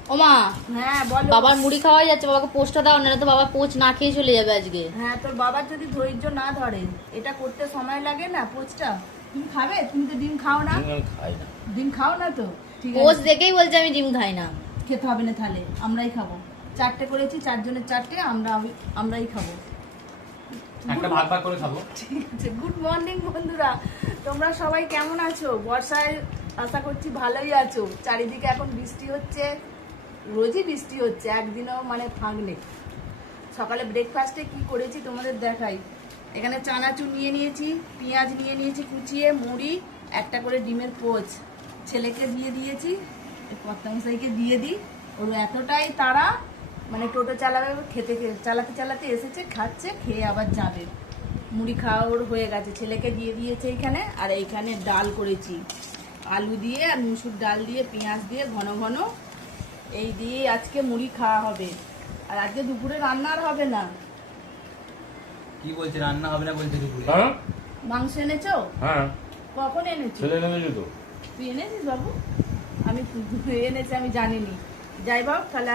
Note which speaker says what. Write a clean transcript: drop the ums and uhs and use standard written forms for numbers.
Speaker 1: ওমা
Speaker 2: হ্যাঁ বলো।
Speaker 1: বাবার মুড়ি খাওয়া যাচ্ছে, বাবাকে পোস্টটা দাও, না তো বাবা পোচ না খেয়ে চলে যাবে আজকে।
Speaker 2: হ্যাঁ তোর বাবার যদি ধৈর্য না ধরে, এটা করতে সময় লাগে না পোচটা। তুমি খাবে? তুমি তো ডিম খাও না।
Speaker 3: খাই না।
Speaker 2: ডিম খাও না তো, ঠিক
Speaker 1: পোচ
Speaker 2: আছে
Speaker 1: দেখেই বলছে আমি ডিম খাই না।
Speaker 2: খেতে হবে না তাহলে, আমরাই খাবো। 4টে করেছি, 4 জনের 4টে, আমরাই খাবো।
Speaker 3: একটা ভাগ ভাগ করে খাবো।
Speaker 2: ঠিক আছে। গুড মর্নিং বন্ধুরা, তোমরা সবাই কেমন আছো? বর্ষায় আশা করছি ভালোই আছো। চারিদিকে এখন বৃষ্টি হচ্ছে, রোজই বৃষ্টি হচ্ছে, একদিনও মানে ফাঁক নেই। সকালে ব্রেকফাস্টে কি করেছি তোমাদের দেখাই। এখানে চানাচুর নিয়ে নিয়েছি, পেঁয়াজ নিয়ে নিয়েছি কুচিয়ে, মুড়ি, একটা করে ডিমের পোচ। ছেলেকে দিয়ে দিয়েছি, কর্তামশাইকে দিয়ে দিই। ওর এতটাই তারা, মানে টোটো চালাবে, চালাতে চালাতে এসেছে, খাচ্ছে, খেয়ে আবার যাবে। মুড়ি খাওয়া ওর হয়ে গেছে, ছেলেকে দিয়ে দিয়েছে এইখানে। আর এইখানে ডাল করেছি, আলু দিয়ে আর মুসুর ডাল দিয়ে, পেঁয়াজ দিয়ে ঘন ঘন, এই দিয়ে আজকে মুড়ি খাওয়া হবে। আর আজকে দুপুরে রান্না আর হবে না।
Speaker 3: কি বলছে রান্না হবে না বলছে দুপুরে?
Speaker 4: হ্যাঁ
Speaker 2: মাংস এনেছো?
Speaker 4: হ্যাঁ
Speaker 2: কখন এনেছো?
Speaker 4: ছেলে এনেছে তো।
Speaker 2: তুই এনেছিস বাবু? আমি এনেছি, আমি জানিনি। যাই বাবু তাহলে।